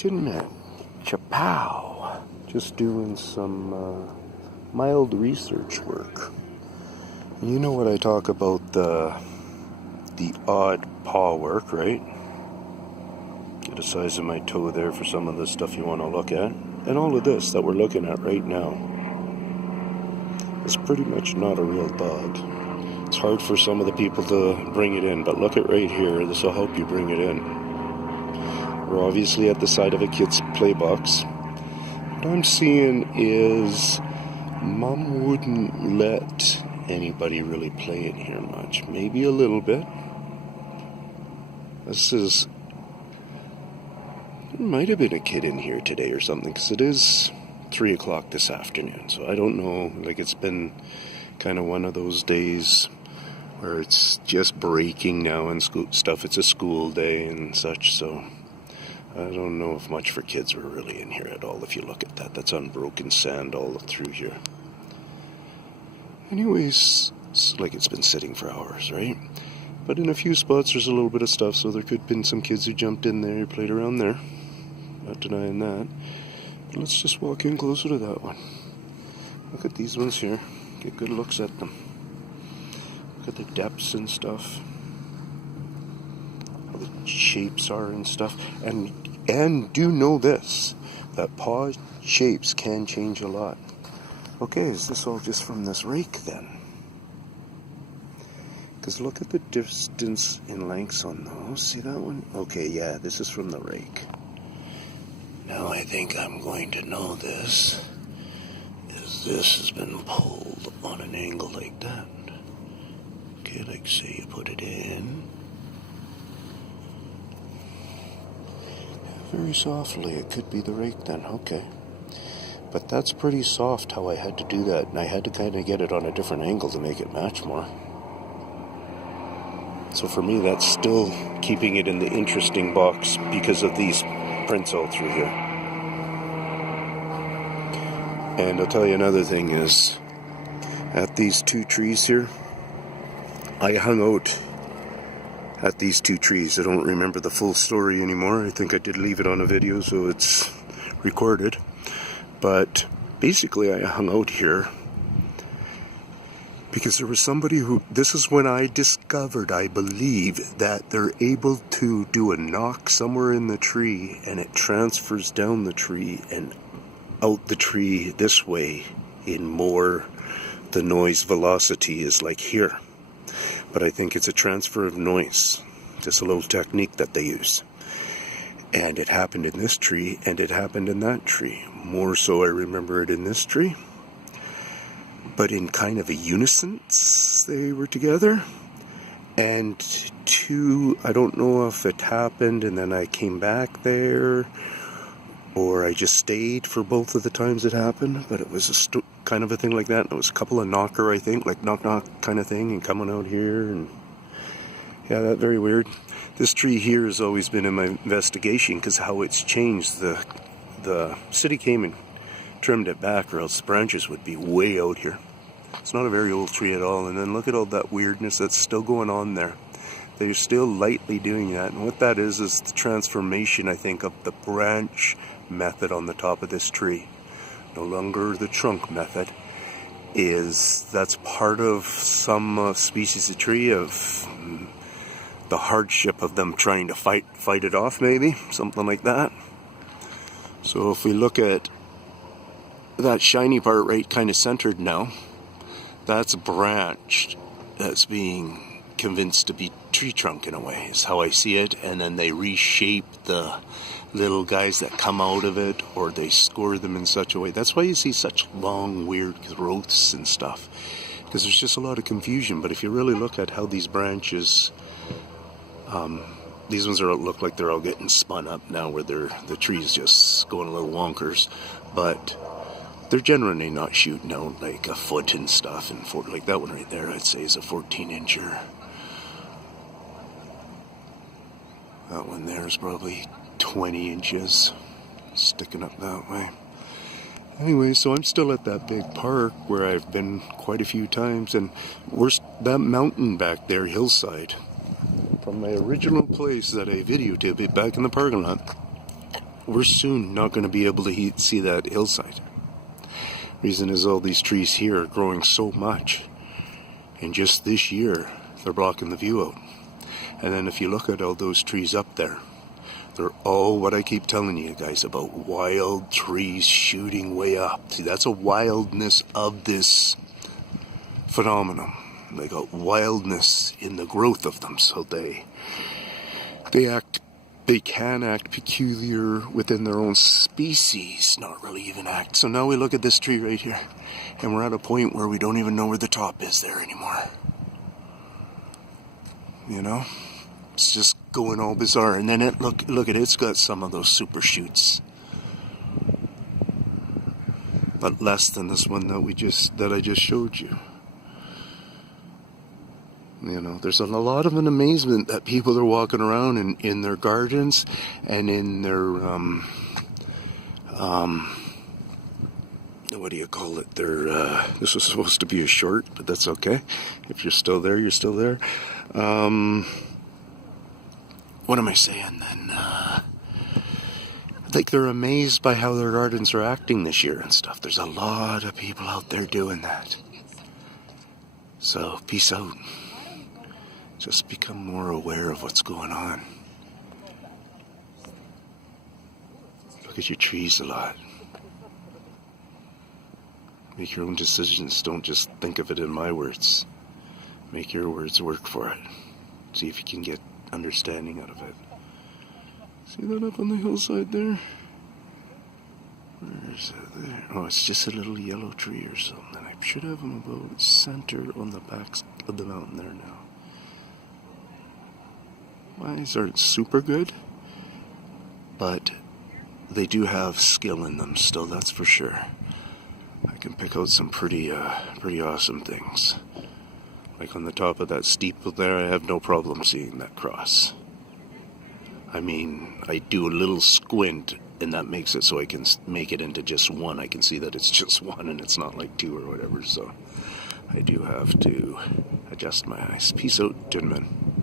Tinman, Chapow, just doing some mild research work. You know what I talk about, the odd paw work, right? Get a size of my toe there for some of the stuff you want to look at. And all of this that we're looking at right now is pretty much not a real dog. It's hard for some of the people to bring it in, but look at right here. This will help you bring it in. We're obviously at the side of a kid's play box. What I'm seeing is Mom wouldn't let anybody really play in here much. Maybe a little bit. There might have been a kid in here today or something, because it is 3 o'clock this afternoon. So I don't know, like it's been kind of one of those days where it's just breaking now and stuff. It's a school day and such, so I don't know if much for kids were really in here at all. If you look at that, that's unbroken sand all through here. Anyways, it's like it's been sitting for hours, right? But in a few spots there's a little bit of stuff, so there could have been some kids who jumped in there, played around there. Not denying that. But let's just walk in closer to that one. Look at these ones here. Get good looks at them. Look at the depths and stuff. How the shapes are and stuff. And do know this, that paw shapes can change a lot. Okay, is this all just from this rake then? Because look at the distance in lengths on those. See that one? Okay, yeah, this is from the rake. Now I think I'm going to know this. Is this has been pulled on an angle like that. Okay, like say you put it in. Very softly, it could be the rake then, okay. But that's pretty soft how I had to do that, and I had to kind of get it on a different angle to make it match more. So for me, that's still keeping it in the interesting box because of these prints all through here. And I'll tell you another thing is, at these two trees here, I hung out at these two trees. I don't remember the full story anymore. I think I did leave it on a video, so it's recorded. But basically I hung out here because there was somebody who, this is when I discovered, I believe, that they're able to do a knock somewhere in the tree and it transfers down the tree and out the tree this way in more, the noise velocity is like here. But I think it's a transfer of noise, just a little technique that they use. And it happened in this tree, and it happened in that tree. More so I remember it in this tree. But in kind of a unison, they were together. And two, I don't know if it happened and then I came back there, or I just stayed for both of the times it happened. But it was a kind of a thing like that. And it was a couple of knocker, I think, like knock kind of thing, and coming out here. And yeah, that very weird. This tree here has always been in my investigation because how it's changed. The city came and trimmed it back, or else the branches would be way out here. It's not a very old tree at all. And then look at all that weirdness that's still going on there. They're still lightly doing that. And what that is the transformation, I think, of the branch method on the top of this tree. No longer the trunk method. That's part of some species of tree, of the hardship of them trying to fight it off, maybe, something like that. So if we look at that shiny part right kind of centered now, that's branched, that's being convinced to be tree trunk in a way, is how I see it. And then they reshape the little guys that come out of it, or they score them in such a way. That's why you see such long, weird growths and stuff, because there's just a lot of confusion. But if you really look at how these branches, these ones look like they're all getting spun up now, where the tree's just going a little wonkers, but they're generally not shooting out like a foot and stuff. And like that one right there, I'd say is a 14-incher. That one there is probably 20 inches sticking up that way. Anyway, so I'm still at that big park where I've been quite a few times, and where's that mountain back there, hillside, from my original place that I videotaped back in the parking lot. we're soon not going to be able to see that hillside. Reason is all these trees here are growing so much, and just this year they're blocking the view out. And then if you look at all those trees up there, they're all what I keep telling you guys about, wild trees shooting way up. See, that's a wildness of this phenomenon. They got wildness in the growth of them, so they can act peculiar within their own species, not really even act. So now we look at this tree right here, and we're at a point where we don't even know where the top is there anymore. You know? It's just going all bizarre. And then look at it, it's got some of those super shoots. But less than this one that I just showed you. You know, there's a lot of an amazement that people are walking around in their gardens and in their what do you call it? This was supposed to be a short, but that's okay. If you're still there, you're still there. What am I saying then? Like they're amazed by how their gardens are acting this year and stuff. There's a lot of people out there doing that. So, peace out. Just become more aware of what's going on. Look at your trees a lot. Make your own decisions. Don't just think of it in my words. Make your words work for it. See if you can get understanding out of it. See that up on the hillside there? Where's it there? Oh, it's just a little yellow tree or something. I should have them about centered on the back of the mountain there now. My eyes aren't super good, but they do have skill in them still, that's for sure. I can pick out some pretty awesome things. Like on the top of that steeple there, I have no problem seeing that cross. I mean, I do a little squint, and that makes it so I can make it into just one. I can see that it's just one, and it's not like two or whatever, so I do have to adjust my eyes. Peace out, Tinman.